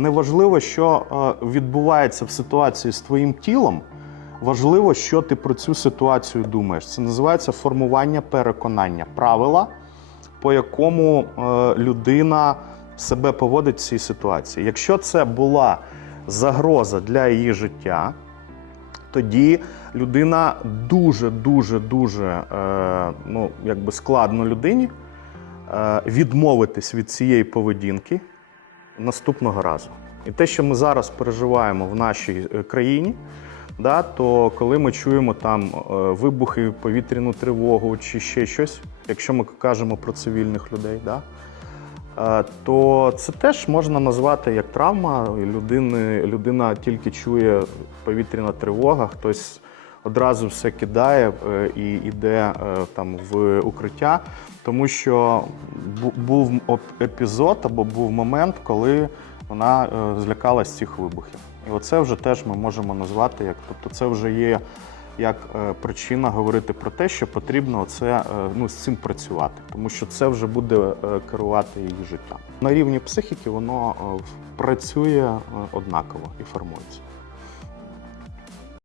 Неважливо, що е, відбувається в ситуації з твоїм тілом. Важливо, що ти про цю ситуацію думаєш. Це називається формування переконання, правила, по якому е, людина себе поводить в цій ситуації. Якщо це була загроза для її життя, тоді людина дуже, дуже, дуже е, ну, якби складно людині відмовитись від цієї поведінки наступного разу. І те, що ми зараз переживаємо в нашій е, країні, да, то коли ми чуємо там е, вибухи, повітряну тривогу чи ще щось, якщо ми кажемо про цивільних людей, да, е, то це теж можна назвати як травма. Людини, людина тільки чує повітряна тривога, хтось одразу все кидає е, і йде е, там в укриття, тому що був епізод або був момент, коли вона е, злякалась цих вибухів. І оце вже теж ми можемо назвати як, тобто це вже є як причина говорити про те, що потрібно це, ну, з цим працювати, тому що це вже буде керувати її життям. На рівні психіки воно працює однаково і формується.